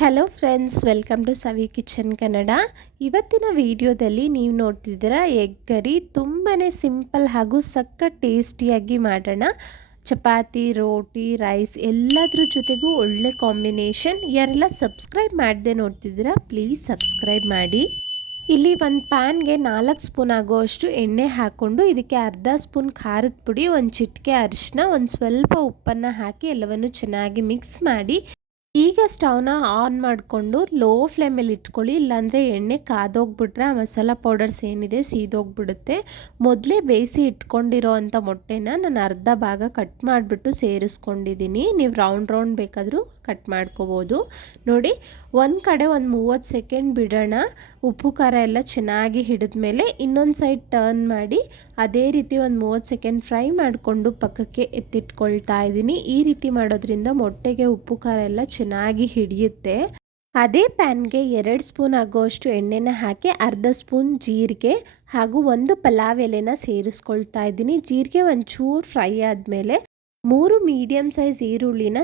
Hello friends, welcome to Savi kitchen Kannada. ಇವತ್ತಿನ ವಿಡಿಯೋದಲ್ಲಿ ನೀವು ನೋಡ್ತಿದ್ದೀರಾ ಎಗ್ ಕರಿ. ತುಂಬಾ ಸಿಂಪಲ್ ಹಾಗೂ ಸಖತ್ ಟೇಸ್ಟಿಯಾಗಿ ಮಾಡೋಣ. ಚಪಾತಿ, ರೋಟಿ, ರೈಸ್ ಎಲ್ಲದ್ರ ಜೊತೆಗೂ ಒಳ್ಳೆ ಕಾಂಬಿನೇಷನ್. ಯಾರೆಲ್ಲ ಸಬ್ಸ್ಕ್ರೈಬ್ ಮಾಡದೆ ನೋಡ್ತಿದ್ದೀರಾ ಪ್ಲೀಸ್ ಸಬ್ಸ್ಕ್ರೈಬ್ ಮಾಡಿ. ಇಲ್ಲಿ ಒಂದು ಪ್ಯಾನ್ಗೆ 4 ಸ್ಪೂನ್ ಆಗೋಷ್ಟು ಎಣ್ಣೆ ಹಾಕ್ಕೊಂಡು ಇದಕ್ಕೆ ಅರ್ಧ ಸ್ಪೂನ್ ಖಾರದ ಪುಡಿ, ಒಂದು ಚಿಟಿಕೆ ಅರಿಶಿನ, ಒಂದು ಸ್ವಲ್ಪ ಉಪ್ಪನ್ನು ಹಾಕಿ ಎಲ್ಲವನ್ನು ಚೆನ್ನಾಗಿ ಮಿಕ್ಸ್ ಮಾಡಿ ಈಗ ಸ್ಟವ್ನ ಆನ್ ಮಾಡಿಕೊಂಡು ಲೋ ಫ್ಲೇಮಲ್ಲಿ ಇಟ್ಕೊಳ್ಳಿ. ಇಲ್ಲಾಂದರೆ ಎಣ್ಣೆ ಕಾದೋಗ್ಬಿಟ್ರೆ ಆ ಮಸಾಲ ಪೌಡರ್ಸ್ ಏನಿದೆ ಸೀದೋಗ್ಬಿಡುತ್ತೆ. ಮೊದಲೇ ಬೇಯಿಸಿ ಇಟ್ಕೊಂಡಿರೋ ಅಂಥ ಮೊಟ್ಟೆನ ನಾನು ಅರ್ಧ ಭಾಗ ಕಟ್ ಮಾಡಿಬಿಟ್ಟು ಸೇರಿಸ್ಕೊಂಡಿದ್ದೀನಿ. ನೀವು ರೌಂಡ್ ಬೇಕಾದರೂ ಕಟ್ ಮಾಡ್ಕೋಬೋದು. ನೋಡಿ, ಒಂದು ಕಡೆ ಒಂದು 30 ಸೆಕೆಂಡ್ ಬಿಡೋಣ. ಉಪ್ಪು ಖಾರ ಎಲ್ಲ ಚೆನ್ನಾಗಿ ಹಿಡಿದ್ಮೇಲೆ ಇನ್ನೊಂದು ಸೈಡ್ ಟರ್ನ್ ಮಾಡಿ ಅದೇ ರೀತಿ ಒಂದು 30 ಸೆಕೆಂಡ್ ಫ್ರೈ ಮಾಡಿಕೊಂಡು ಪಕ್ಕಕ್ಕೆ ಎತ್ತಿಟ್ಕೊಳ್ತಾ ಇದ್ದೀನಿ. ಈ ರೀತಿ ಮಾಡೋದ್ರಿಂದ ಮೊಟ್ಟೆಗೆ ಉಪ್ಪು ಖಾರ ಎಲ್ಲ ಚೆನ್ನಾಗಿ ಹಿಡಿಯುತ್ತೆ. ಅದೇ ಪ್ಯಾನ್ಗೆ 2 ಸ್ಪೂನ್ ಆಗೋಷ್ಟು ಎಣ್ಣೆನ ಹಾಕಿ ಅರ್ಧ ಸ್ಪೂನ್ ಜೀರಿಗೆ ಹಾಗೂ ಒಂದು ಪಲಾವ್ ಎಲೆನ ಸೇರಿಸ್ಕೊಳ್ತಾ ಇದ್ದೀನಿ. ಜೀರಿಗೆ ಒಂಚೂರು ಫ್ರೈ ಆದಮೇಲೆ 3 ಮೀಡಿಯಮ್ ಸೈಜ್ ಈರುಳ್ಳಿನ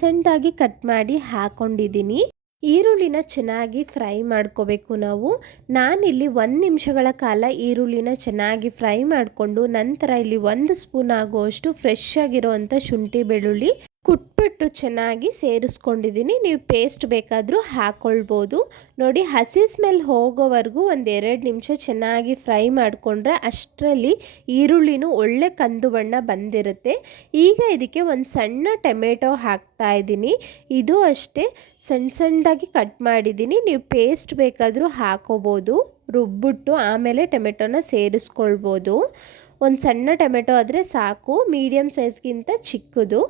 ಸಣ್ಣದಾಗಿ ಕಟ್ ಮಾಡಿ ಹಾಕೊಂಡಿದ್ದೀನಿ. ಈರುಳ್ಳಿನ ಚೆನ್ನಾಗಿ ಫ್ರೈ ಮಾಡ್ಕೋಬೇಕು ನಾವು. ನಾನಿಲ್ಲಿ 1 ನಿಮಿಷಗಳ ಕಾಲ ಈರುಳ್ಳಿನ ಚೆನ್ನಾಗಿ ಫ್ರೈ ಮಾಡಿಕೊಂಡು ನಂತರ ಇಲ್ಲಿ 1 ಸ್ಪೂನ್ ಆಗುವಷ್ಟು ಫ್ರೆಶ್ ಆಗಿರುವಂಥ ಶುಂಠಿ ಬೆಳ್ಳುಳ್ಳಿ ಕುಟ್ಬಿಟ್ಟು ಚೆನ್ನಾಗಿ ಸೇರಿಸ್ಕೊಂಡಿದ್ದೀನಿ. ನೀವು ಪೇಸ್ಟ್ ಬೇಕಾದರೂ ಹಾಕ್ಕೊಳ್ಬೋದು. ನೋಡಿ, ಹಸಿ ಸ್ಮೆಲ್ ಹೋಗೋವರೆಗೂ 1-2 ನಿಮಿಷ ಚೆನ್ನಾಗಿ ಫ್ರೈ ಮಾಡಿಕೊಂಡ್ರೆ ಅಷ್ಟರಲ್ಲಿ ಈರುಳ್ಳಿನೂ ಒಳ್ಳೆ ಕಂದು ಬಣ್ಣ ಬಂದಿರುತ್ತೆ. ಈಗ ಇದಕ್ಕೆ ಒಂದು ಸಣ್ಣ ಟೊಮೆಟೊ ಹಾಕ್ತಾ ಇದ್ದೀನಿ. ಇದು ಅಷ್ಟೇ ಸಣ್ಣದಾಗಿ ಕಟ್ ಮಾಡಿದ್ದೀನಿ. ನೀವು ಪೇಸ್ಟ್ ಬೇಕಾದರೂ ಹಾಕೋಬೋದು. ರುಬ್ಬಿಟ್ಟು ಆಮೇಲೆ ಟೊಮೆಟೊನ ಸೇರಿಸ್ಕೊಳ್ಬೋದು. ಒಂದು ಸಣ್ಣ ಟೊಮೆಟೊ ಆದರೆ ಸಾಕು, ಮೀಡಿಯಮ್ ಸೈಜ್ಗಿಂತ ಚಿಕ್ಕದು.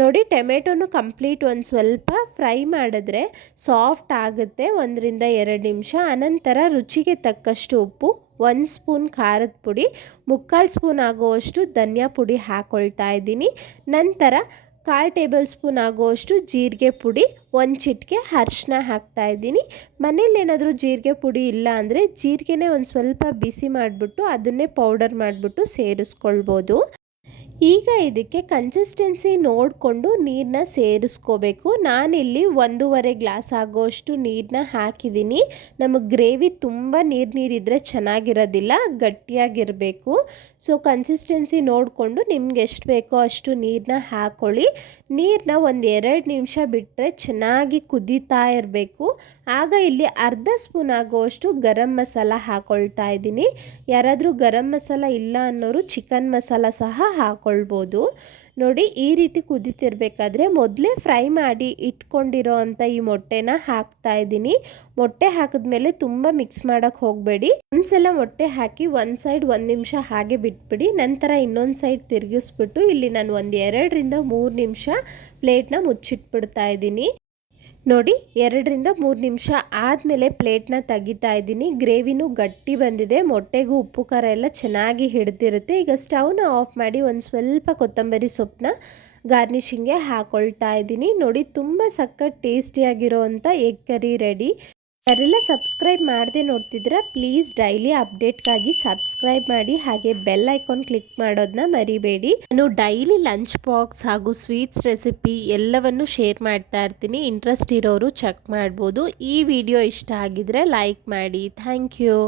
ನೋಡಿ, ಟೊಮೆಟೊನು ಕಂಪ್ಲೀಟ್ ಒಂದು ಸ್ವಲ್ಪ ಫ್ರೈ ಮಾಡಿದ್ರೆ ಸಾಫ್ಟ್ ಆಗುತ್ತೆ 1-2 ನಿಮಿಷ. ಅನಂತರ ರುಚಿಗೆ ತಕ್ಕಷ್ಟು ಉಪ್ಪು, 1 ಸ್ಪೂನ್ ಖಾರದ ಪುಡಿ, 3/4 ಸ್ಪೂನ್ ಆಗುವಷ್ಟು ಧನಿಯಾ ಪುಡಿ ಹಾಕ್ಕೊಳ್ತಾ ಇದ್ದೀನಿ. ನಂತರ 1/4 ಟೇಬಲ್ ಸ್ಪೂನ್ ಆಗುವಷ್ಟು ಜೀರಿಗೆ ಪುಡಿ, 1 ಚಿಟಿಕೆ ಅರಿಶಿನ ಹಾಕ್ತಾ ಇದ್ದೀನಿ. ಮನೇಲಿ ಏನಾದರೂ ಜೀರಿಗೆ ಪುಡಿ ಇಲ್ಲ ಅಂದರೆ ಜೀರಿಗೆನೇ ಒಂದು ಸ್ವಲ್ಪ ಬಿಸಿ ಮಾಡಿಬಿಟ್ಟು ಅದನ್ನೇ ಪೌಡರ್ ಮಾಡಿಬಿಟ್ಟು ಸೇರಿಸ್ಕೊಳ್ಬೋದು. ಈಗ ಇದಕ್ಕೆ ಕನ್ಸಿಸ್ಟೆನ್ಸಿ ನೋಡಿಕೊಂಡು ನೀರನ್ನ ಸೇರಿಸ್ಕೋಬೇಕು. ನಾನಿಲ್ಲಿ 1.5 ಗ್ಲಾಸ್ ಆಗೋಷ್ಟು ನೀರನ್ನ ಹಾಕಿದ್ದೀನಿ. ನಮಗೆ ಗ್ರೇವಿ ತುಂಬ ನೀರಿದ್ದರೆ ಚೆನ್ನಾಗಿರೋದಿಲ್ಲ, ಗಟ್ಟಿಯಾಗಿರಬೇಕು. ಸೊ ಕನ್ಸಿಸ್ಟೆನ್ಸಿ ನೋಡಿಕೊಂಡು ನಿಮ್ಗೆ ಎಷ್ಟು ಬೇಕೋ ಅಷ್ಟು ನೀರನ್ನ ಹಾಕ್ಕೊಳ್ಳಿ. ನೀರನ್ನ 1-2 ನಿಮಿಷ ಬಿಟ್ಟರೆ ಚೆನ್ನಾಗಿ ಕುದೀತಾ ಇರಬೇಕು. ಆಗ ಇಲ್ಲಿ ಅರ್ಧ ಸ್ಪೂನ್ ಆಗೋಷ್ಟು ಗರಂ ಮಸಾಲ ಹಾಕ್ಕೊಳ್ತಾ ಇದ್ದೀನಿ. ಯಾರಾದರೂ ಗರಂ ಮಸಾಲ ಇಲ್ಲ ಅನ್ನೋರು ಚಿಕನ್ ಮಸಾಲ ಸಹ ಹಾಕ್ಕೊಳ್ಬೋದು. ನೋಡಿ, ಈ ರೀತಿ ಕುದೀತಿರ್ಬೇಕಾದ್ರೆ ಮೊದಲೇ ಫ್ರೈ ಮಾಡಿ ಇಟ್ಕೊಂಡಿರೋ ಅಂಥ ಈ ಮೊಟ್ಟೆನ ಹಾಕ್ತಾ ಇದ್ದೀನಿ. ಮೊಟ್ಟೆ ಹಾಕಿದ್ಮೇಲೆ ತುಂಬ ಮಿಕ್ಸ್ ಮಾಡೋಕ್ಕೆ ಹೋಗಬೇಡಿ. ಒಂದ್ಸಲ ಮೊಟ್ಟೆ ಹಾಕಿ ಒಂದು ಸೈಡ್ 1 ನಿಮಿಷ ಹಾಗೆ ಬಿಟ್ಬಿಡಿ. ನಂತರ ಇನ್ನೊಂದು ಸೈಡ್ ತಿರುಗಿಸ್ಬಿಟ್ಟು ಇಲ್ಲಿ ನಾನು 2-3 ನಿಮಿಷ ಪ್ಲೇಟ್ನ ಮುಚ್ಚಿಟ್ಬಿಡ್ತಾ ಇದ್ದೀನಿ. ನೋಡಿ, 2-3 ನಿಮಿಷ ಆದಮೇಲೆ ಪ್ಲೇಟ್ನ ತೆಗಿತಾ ಇದ್ದೀನಿ. ಗ್ರೇವಿನೂ ಗಟ್ಟಿ ಬಂದಿದೆ, ಮೊಟ್ಟೆಗೂ ಉಪ್ಪು ಖಾರ ಎಲ್ಲ ಚೆನ್ನಾಗಿ ಹಿಡಿದಿರುತ್ತೆ. ಈಗ ಸ್ಟವ್ನ ಆಫ್ ಮಾಡಿ ಒಂದು ಸ್ವಲ್ಪ ಕೊತ್ತಂಬರಿ ಸೊಪ್ಪನ್ನ ಗಾರ್ನಿಷಿಂಗ್ಗೆ ಹಾಕ್ಕೊಳ್ತಾ ಇದ್ದೀನಿ. ನೋಡಿ, ತುಂಬ ಸಖತ್ ಟೇಸ್ಟಿಯಾಗಿರೋ ಅಂಥ ಎಗ್ ಕರಿ ರೆಡಿ. ಯಾರೆಲ್ಲ ಸಬ್ಸ್ಕ್ರೈಬ್ ಮಾಡದೆ ನೋಡ್ತಿದ್ದೀರಾ ಪ್ಲೀಸ್ ಡೈಲಿ ಅಪ್ಡೇಟ್ಗಾಗಿ ಸಬ್ಸ್ಕ್ರೈಬ್ ಮಾಡಿ, ಹಾಗೆ ಬೆಲ್ ಐಕಾನ್ ಕ್ಲಿಕ್ ಮಾಡೋದನ್ನ ಮರಿಬೇಡಿ. ನಾನು ಡೈಲಿ ಲಂಚ್ ಬಾಕ್ಸ್ ಹಾಗೂ ಸ್ವೀಟ್ಸ್ ರೆಸಿಪಿ ಎಲ್ಲವನ್ನು ಶೇರ್ ಮಾಡ್ತಾ ಇರ್ತೀನಿ. ಇಂಟ್ರೆಸ್ಟ್ ಇರೋರು ಚೆಕ್ ಮಾಡ್ಬೋದು. ಈ ವಿಡಿಯೋ ಇಷ್ಟ ಆಗಿದ್ರೆ ಲೈಕ್ ಮಾಡಿ. Thank you.